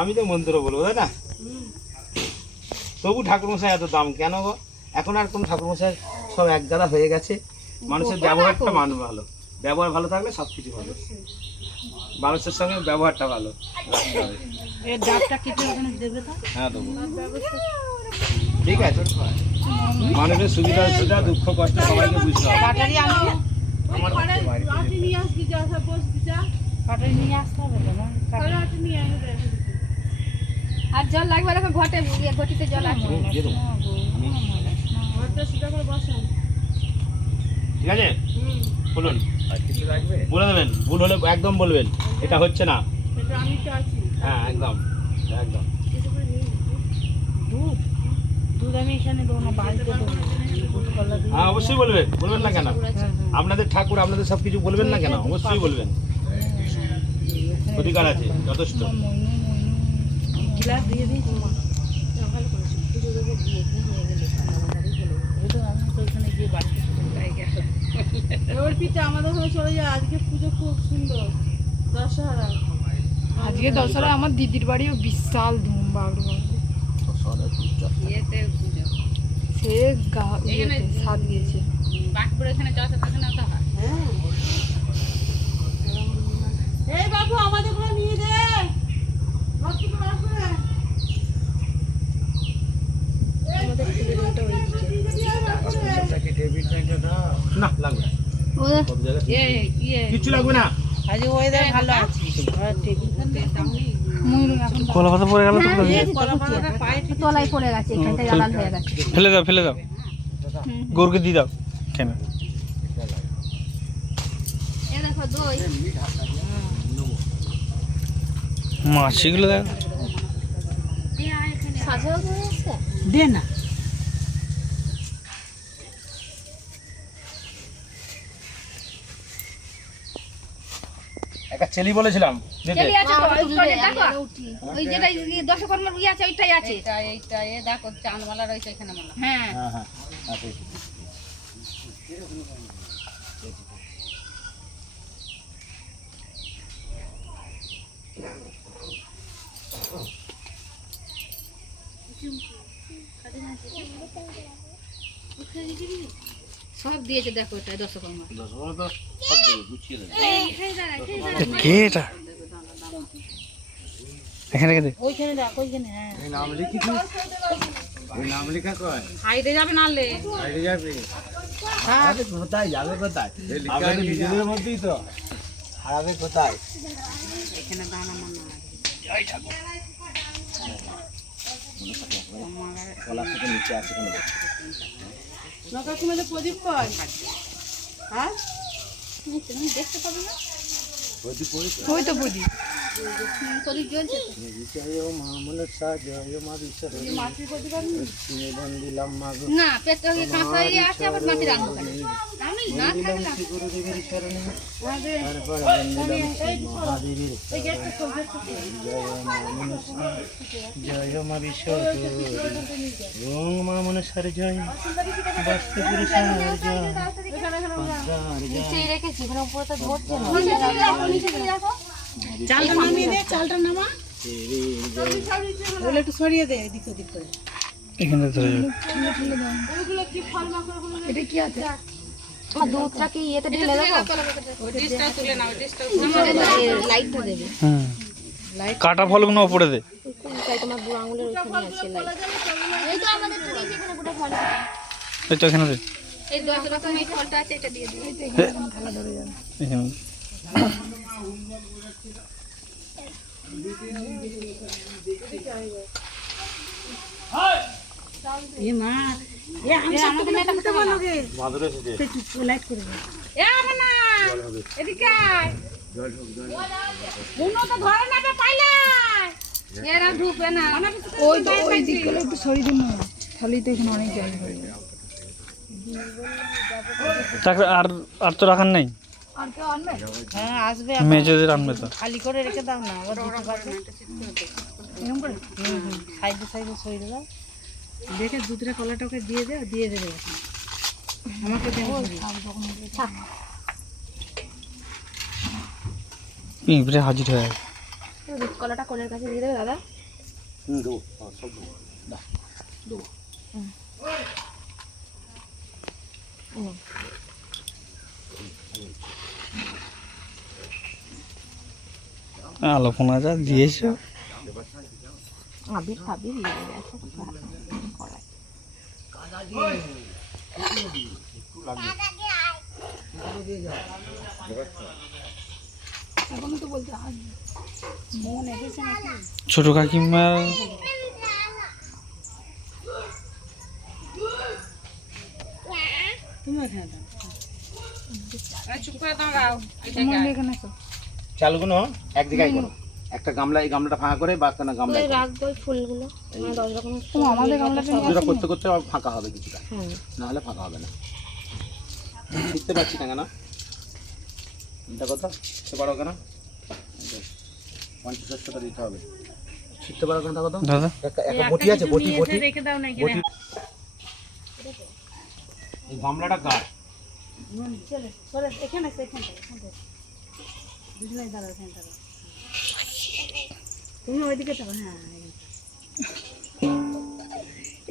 আমি তো মন্ত্র বলবো তাই না? তবু ঠাকুরমশাই এত দাম কেন গো? এখন আর কোন ঠাকুরমশাই সব এক জায়গা হয়ে গেছে। মানুষের ব্যবহারটা ভালো, ব্যবহার ভালো থাকলে সব কিছু ভালো। মানুষের সঙ্গে ব্যবহারটা ভালো রাখতে হবে। হ্যাঁ দেবো, ঠিক আছে। মানুষের সুবিধা অসুবিধা দুঃখ কষ্ট সবাইকে বুঝতে হবে। আর জল লাগবে দেখো, ঘটিতে জল আছে। ঠিক আছে, বলুন বলে দেবেন, ভুল হলে একদম বলবেন এটা হচ্ছে না। হ্যাঁ একদম একদম। হ্যাঁ অবশ্যই বলবেন, বলবেন না কেন? আপনাদের ঠাকুর আপনাদের সব কিছু বলবেন না কেন? অবশ্যই বলবেন, অধিকার আছে যথেষ্ট। আমাদের ওখানে চলে যায়। আজকে পুজো খুব সুন্দর, দশহরা। আজকে দশহরা আমার দিদির বাড়িও বিশাল ধুম বাবু। সে সাত গিয়েছে এই বাবু আমাদের করে নিয়ে দে। না লাগবে কিছু লাগবে না। আজকে ওয়েদার ভালো আছে। কলা পাতা পড়ে গেল তো তলায় পড়ে গেছে, এখানটা লাল হয়ে গেছে। ফেলে দাও গরুকে দিয়ে দাও। কেন এ দেখো দই মাছিগুলো দেখ সাজাও দই আছে। দে না। একটা ছেলি বলেছিলাম চেলি আছে তো, ওই করে দেখো। ওই যেটা দশকর্মার ইয়ে আছে ওইটাই আছে। এইটা এ দেখো চাঁদমালা রয়েছে এখানে মালা। হ্যাঁ হ্যাঁ হ্যাঁ সব দিয়েছে দেখো, এটা দশকর্মা। কে এটা এখানে রেখে দে। ওইখানে রাখ, ওইখানে। হ্যাঁ নাম লিখিস, নাম লেখা কয় হাইতে যাবে নালে বাইরে যাবে। আরে কোথায় যাবে, কোথায়? আমাদের নিজেদের মধ্যেই তো হারাবে কোথায়? এখানে দানা মানা গলা থেকে নিচে আছে কোনো নৌকা কুমারে প্রদীপ কয়। হ্যাঁ তুমি দেখতে পাবে না, প্রদীপ পড়েছে। ওই তো প্রদীপ প্রদীপ জ্বলছে তো। জয় মা মনসা জয় মা বিশ্বর মাটির প্রদীপ আমি বন্দিলাম মা গো না পেটটা কাঁচা ইয়ে আছে, আবার মাটির আনবো কেন? আমি না থাকলে না। গুরুদেবের চরণে আমাদের তারপর বন্দিলাম মহাদেবীর এই গেটটা খুলবে। জয় মা মনসা জয় মা বিশ্বর ওম মা মনসার জয় বাস্তু পুরুষার জয় নিচেই রেখেছি, ওখানে উপরে তো ধরছে না। চালটা নামিয়ে দে, চালটা নামা। ওগুলো একটু সরিয়ে দে এদিক ওদিক করে। এখানে ধরে যাবে। ওগুলো কি ফল মাখা ওগুলো। এটা কি আছে? আমার দুধটা কি ইয়েতে ঢেলে দেবো? ওই ডিশটা তুলে নাও, ডিশটা লাইটটা দেবে। কাটা ফলগুলো ওপরে দে। তাই তোমার বুড়ো আঙুলের ওইখানে আছে লাইট। এই তো আমাদের তো নিচে এখানে গোটা ফল আছে। এই তো এখানে দে। এই 10 রকম এই ফলটা আছে, এটা দিয়ে দিই। এখানে এ মা এ আমি সব তো করতে বলো গে। মাদুরে এসেছে একটু লাইট করে দে। এ আমনা এদিকে আয়। উনো তো ধরে না পাইলে এরা ঢুকবে না। ওই তো ওই দিকগুলো একটু সরিয়ে দিন না, তাহলেই তো এখানে অনেক জায়গা হয়ে যাবে। তাকে আর আর তো রাখার নেই। আর কেউ আনবে? হ্যাঁ আসবে, মেজেদের আনবে তো। খালি করে রেখে দাও না, আবার দিতে পারবে। এরকম করে সাইডে সাইডে সরিয়ে দাও, দেখে দুধটা কলাটাকে দিয়ে দে, দিয়ে দেবে আমাকে দেবো। পিঁপড়ে হাজির হয়ে গেছে। দুধ কলাটা কোলের কাছে দিয়ে দেবে দাদা। দেবো, সব দেবো, দেবো। আলোপনা যা দিয়েছো, আবির ফাবির লেগে গেছে কলায়। ছোট কাকিমা তুমি এখানে দাও। চুপ করে দাঁড়াও। এখানে তো চালগুলো এক জায়গায় করো, একটা গামলা, এই গামলাটা ফাঁকা করে বা একটা গামলা তুই রাখবো ওই ফুলগুলো, মানে 10 রকমের ফুল। আমাদের গামলাটা নিয়ে পুজোটা করতে করতে আবার ফাঁকা হবে কিছুটা, হ্যাঁ না হলে ফাঁকা হবে না। শিখতে পারছি না কেন এটা কথা শিখতে পারো কেন? 50 টাকা দিতে হবে। শিখতে পারো কেন তা কথা? দাদা একটা বটি আছে, বটি বটি রেখে দাও না বটি। এই গামলাটা কার? চলে চলে এখানে এখানে দুজনেই দাঁড়াও, এখানে দাঁড়াও। তুমি ওইদিকে থাকো। হ্যাঁ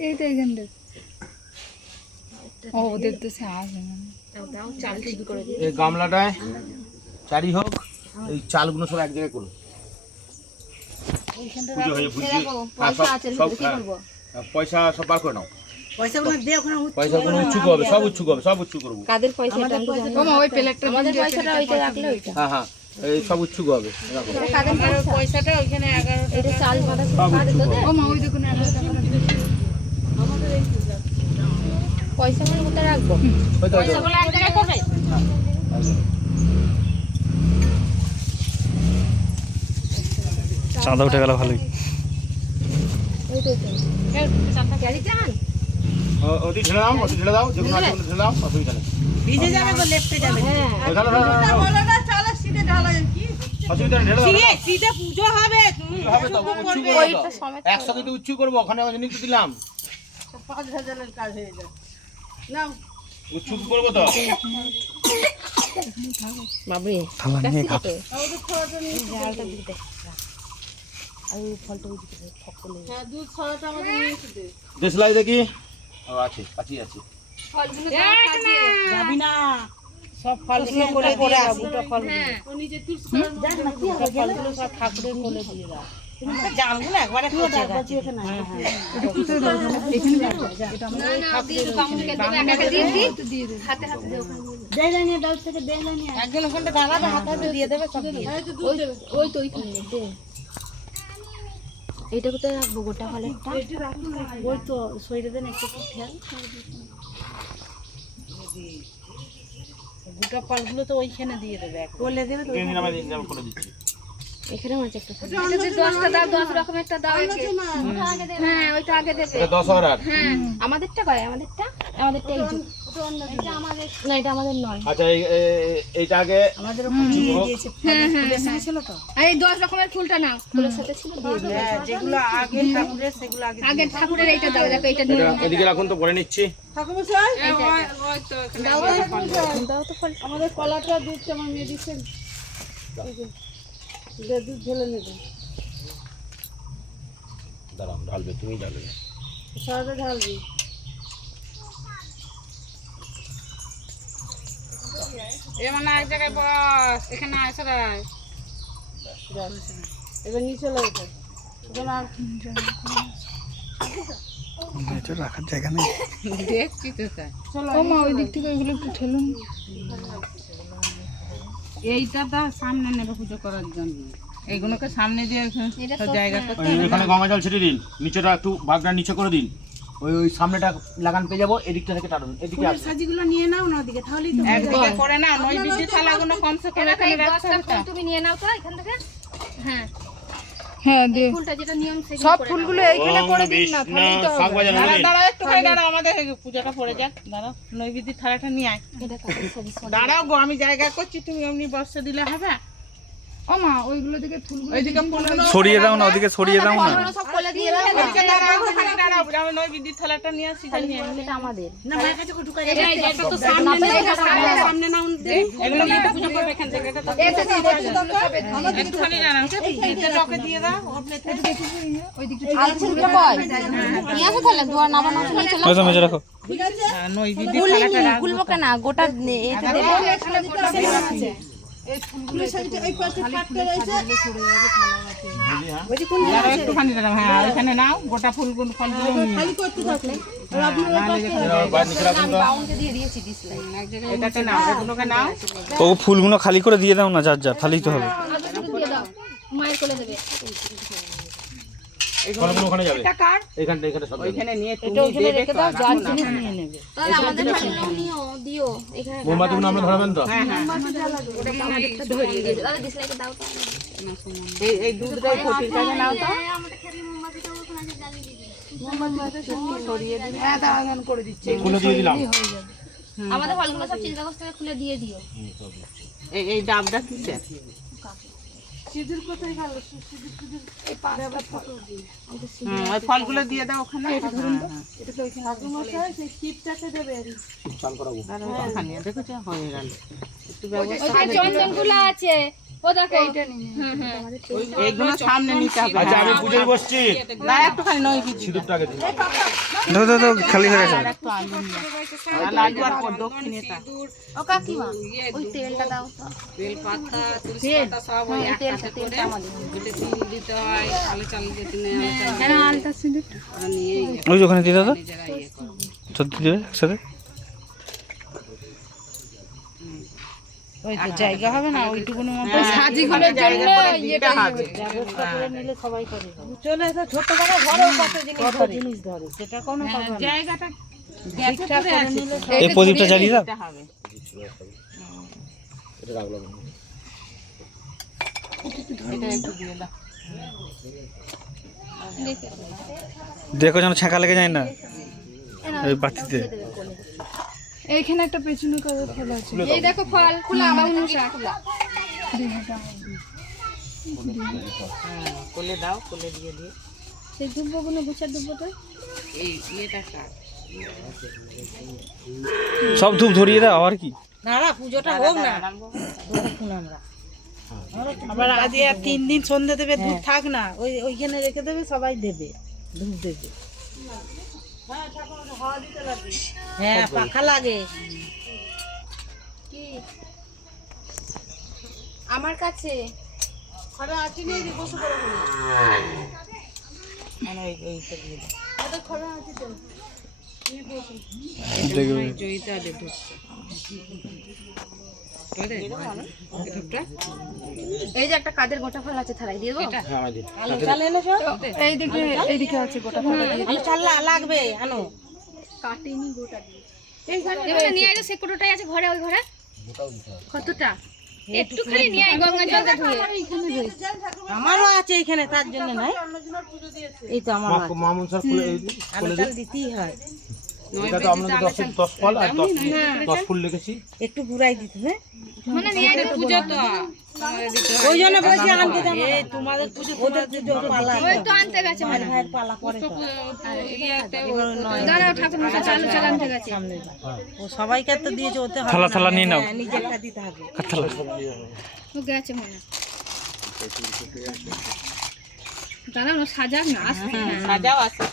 এই তো এইখানটা। ও দেখতেছে আসবে না। দাও দাও, চাল ঠিক করে দিই। এই গামলাটায় চারি হোক, এই চালগুলো সব এক জায়গায় করো। পুজো হয়ে বুঝি পয়সা আছে ভিতরে, কি করবো? পয়সা সব বার করে নাও। পয়সাগুলো দে ওখানে। পয়সা কোনো উচ্চুক হবে, সব উচ্চুক হবে, সব উচ্চুক করবো। কাদের পয়সা এটা আমি তো জানি না। ওই প্লেটটা আমাদের পয়সাটা ওইটা রাখলে ওইটা। হ্যাঁ হ্যাঁ, এই সব উচ্চুক হবে। রাখো। এটা কাদের পয়সা? পয়সাটা ওইখানে 11 এটা চাল বাঁধা সব কাদের উচ্চুক তোদের? হবে। মা ওই দেখুন পয়সা মানে কোথায় রাখবো? ওই তো, ওই তো। এক জায়গায় করবে। চাঁদা উঠে গেল ভালোই। ওই তো ক্যারিতে আন। ওটি ঢেলে দাও, ওটি ঢেলে দাও, যেগুলো আছে ওগুলো ঢেলে দাও, অসুবিধা নেই। ভিজে যাবে গো, লেপটে যাবে। হ্যাঁ ওই ঢালো, ঢালো, ঢালো। বলো না চলো সিধে ঢালা কি অসুবিধা নেই, ঢেলে দাও। সিধে পুজো হবে। তুমি হবে তো, উচ্চুক করবো ওইটা তো। সমেত একসাথে তো উচ্চুক করবো, ওখানে আমি নিতে দিলাম। 5000 এর কাজ হয়ে যায়। নাও উচ্চুক করবো তো। বাবরে থালা নিয়ে খা। আর ফলটা ওই দিকে ফক করে নেবে। হ্যাঁ দুধ ছড়াটা আমাদের নিয়ে এসে দে। দেশলাই দেখি। ও আছে, কাছেই আছে। ফলগুলো যাবি না, সব ফলগুলো করে দিয়ে দাও, দুটো ফল। ও নিজে তুই জান না কি হবে, ফলগুলো সব ঠাকুরের কোলে দিয়ে দাও। তুমি তো জামগুলো একবারে পচে গেছে। হ্যাঁ হ্যাঁ হাতে হাতে দে ওখানে। দেলানি ডাল থেকে দেলানি একজন ওখানটা ঢালাবে, হাতে হাতে দিয়ে দেবে সব দিয়ে। ওই তো ওইখানে দে। এইটা কোথায় রাখবো গোটা ফলেরটা? ওই তো সইরে দেন একটু খেয়াল। দুটো ফলগুলো তো ওইখানে দিয়ে দেবে, কোলে দেবে তো। তিন দিন আমি করে দিচ্ছি। এখানেও আছে একটা ফল। এটা যে 10টা দাও, 10 রকমেরটা দাও একে। হ্যাঁ ওইটা আগে দেবে। এটা 10 আর। হ্যাঁ আমাদেরটা কয়, আমাদেরটা এই যে এটা আমাদের না, এটা আমাদের নয়। আচ্ছা এইটা আগে আমাদের ওখানে দিয়ে দিয়েছে, ফুলের সাথে ছিল তো। আর এই 10 রকমের ফুলটা নাও, ফুলের সাথে ছিল দিয়ে দিও। হ্যাঁ যেগুলো আগে ঠাকুরের সেগুলো আগে আগে ঠাকুরের এইটা দাও, দেখো এটা নিয়ে এটা এদিকে রাখুন তো, পরে নিচ্ছি। ঠাকুরমশাই ওই তো দাও তো ফল। আমাদের কলাটা দুধ আমার মেডিসিন দুধ ঢেলে নেবে, দাঁড়াও, ঢালবে, তুমি ঢালবে। সারাটা ঢালবি। এ মানে এক জায়গায় বস, এখানে আসে রায়। এবার নিচে লাগবে এখন আর এটা রাখার জায়গা নেই। দেখছি তো তাই। ও মা ওই দিক থেকে ওইগুলো একটু ঠেলুন। এইটা তো সামনে নেবে পুজো করার জন্য, এইগুলোকে সামনে দিয়ে জায়গা করতে এখানে গঙ্গা জল ছিটিয়ে দিন, নিচেটা একটু ভাগটা নিচে করে দিন। ওই সামনেটা লাগান পেয়ে যাবো, এদিকটা থেকে টানুন, এদিকে আসুন। সাজিগুলো নিয়ে নাও না ওদিকে, তাহলেই তো একদিকে করে না, নই বিদ্যুৎ থালাগুলো কমসে কম এখানে রাখতে হবে তো। তুমি নিয়ে নাও তো এখান থেকে। হ্যাঁ হ্যাঁ দে, ফুলটা যেটা নিয়ম সেগুলো সব করে নাও। ফুলগুলো এইখানে করে দিন না, তাহলেই তো শাক হবে। বাজার দাঁড়াও নেবেন? দাঁড়াও একটু করে দাঁড়াও, আমাদের পূজাটা পড়ে যাক। দাঁড়াও, নৈবেদ্যের থালাটা নিয়ে আয়। এটা কাদের সব দাঁড়াও গো, আমি জায়গা করছি, তুমি এমনি বর্ষা দিলে হবে। ও মা ওইগুলো দিকে ফুলগুলো ওইদিকে ফুলগুলো সরিয়ে দাও না, ওদিকে সরিয়ে দাও না। সব কোলে দিয়ে দাও। ওইদিকে দাঁড়াও, ওখানে দাঁড়াও। আমি ওই বিদ্যুৎ থালাটা নিয়ে আসছি। এটা আমাদের। না মায়ের কাছে ঢুকা যাবে এটা তো সামনে সামনে নাও এগুলো নিয়ে পুজো করবে এখান থেকে এটা তো একটুখানি জানাও। এটা টকে দিয়ে দাও। আলছিলটা কই? নিয়ে আসো তাহলে দুয়ার নামানো নিয়ে চলো। মেজে মেজে রাখো। ওই বিদ্যুৎ থালাটা রাখো। খুলবো কেন? গোটা এটা দেবো। দাঁড়াও, একটুখানি দাঁড়াও। হ্যাঁ, ওইখানে নাও। গোটা ফুলগুলো ফলগুলো নিয়ে নাও। বাউন্ডে দিয়ে দিয়েছি ডিসপ্লে। এটাতে নাও, এগুলোকে নাও। ও ফুলগুলো খালি করে দিয়ে দাও না, যার যার তাহলেই তো হবে। দিয়ে দাও। মায়ের কোলে দেবে। ফলগুলো ওখানে যাবে এখানটা এখানে সব যাবে। ওইখানে নিয়ে তুমি দেবে তো, আর রাখো না। তাহলে আমাদের ফলগুলো নিও দিও এখানে। মোমবাতিগুলো আমরা ধরাবেন তো? হ্যাঁ, হ্যাঁ। আমাদেরটা ধরিয়ে দিও। তাহলে ডিসপ্লেকে দাও তো। এই দুধটাই ঘটির কাছে নাও তো। আমাদের খালি মোমবাতিটা ওখানে জ্বালিয়ে দিবি। খুলে দিয়ে দিলাম। আমাদের ফলগুলো সব চিন্তা করতে হবে, খুলে দিয়ে দিও। এই ডাবটা কিসের? ওই ফলগুলো দিয়ে দাও ওখানে। চাল করাবো। ওখানে দেখেছো, হয়ে গেল। ওইখানে চন্দনগুলো আছে। ও দেখো। এইগুলো সামনে নিতে হবে। আচ্ছা আমি পুজোয় বসছি। না, একটুখানি নয় কিছু। সিঁদুরটা আগে দিই। দাও দাও দাও, খালি হয়ে গেছে। একটু আলু নিয়ে আসো। আর লাড্ডু আর দক্ষিণেটা। ও কাকিমা ওই তেলটা দাও তো। তেলটা আমাদের। কেন আলতা সিঁদুর? ওই যে ওখানে দিয়ে দাও তো। সত্যি দেবে একসাথে। ওই তো জায়গা হবে না ওইটুকুনি মতো সাজিগুলোর জন্য এটা হবে। নিলে সবাই করে চলে তো ছোট করে ঘরেও কত জিনিস ধরে সেটা কোনো কথা না জায়গাটা ঠিকঠাক করে নিলে এই প্রদীপটা জ্বালিয়ে দাও। এটা হবে। এটা রাখলাম। এটা একটু দিয়ে দাও। দেখো যেন ছাঁকা লেগে যায় না ওই বাতিতে। এইখানে একটা পেছনে করে ফেলা আছে। এই দেখো ফল খোলা বাউন্ন শাক। কোলে দাও, কোলে দিয়ে দিয়ে। সেই দুব্বগুলো গুছা দুব্বটা। এই ইয়েটা কাট। সব ধূপ ধরিয়ে দাও আর কি। না না পুজোটা হোক না দেখুন আমরা আবার আজ আর 3 দিন সন্ধ্যা দেবে দুধ থাক না ওইখানে রেখে দেবে সবাই দেবে ধূপ দেবে হ্যাঁ পাখা লাগে কি আমার কাছে খরা আছে নিয়ে যে বসে পড়ো মানে এইটা দিয়ে দাও আরে খরা আছে তো দেখবে জয়িতা দে ধূপ। করে ধূপটা এই যে একটা কাদের গোটা ফল আছে থালাই দিয়ে দেবো। হ্যাঁ আমি দিই। আলো চাল এনে সব এইদিকে আছে গোটা ফলটা দিয়ে আলো চাল লাগবে আনো কাটেনি গোটা দিয়ে এবারে নিয়ে আয় সে কোটোটাই আছে ঘরে ওই ঘরে কতটা একটু খালি নিয়ে আয় গঙ্গা জলটা ধুয়ে আমারও আছে এখানে তার জন্য নাই এই তো আমার আছে মামুন স্যার খুলে আলো চাল দিতেই হয় এটা তো আমরা 10 ফল আর 10 ফুল লিখেছি। একটু গুড়াই দিতে হ্যাঁ মানে নিয়ে আয় পূজা তো ওই জন্য বলছি আনতে যাবো এই তোমাদের পুজো ওদের পুজো পালা ওই তো আনতে গেছে মানে ভাইয়ের পালা পরে তো দাঁড়াও ঠাকুর মশাই চালু চালানতে গেছে সামনে ও সবাইকে তো দিয়েছে ওতে হবে থালা থালা নিয়ে নাও। হ্যাঁ, নিজেরটা দিতে হবে থালা ও গেছে মনে দাঁড়াও সাজাক না আসতে সাজাও আসতে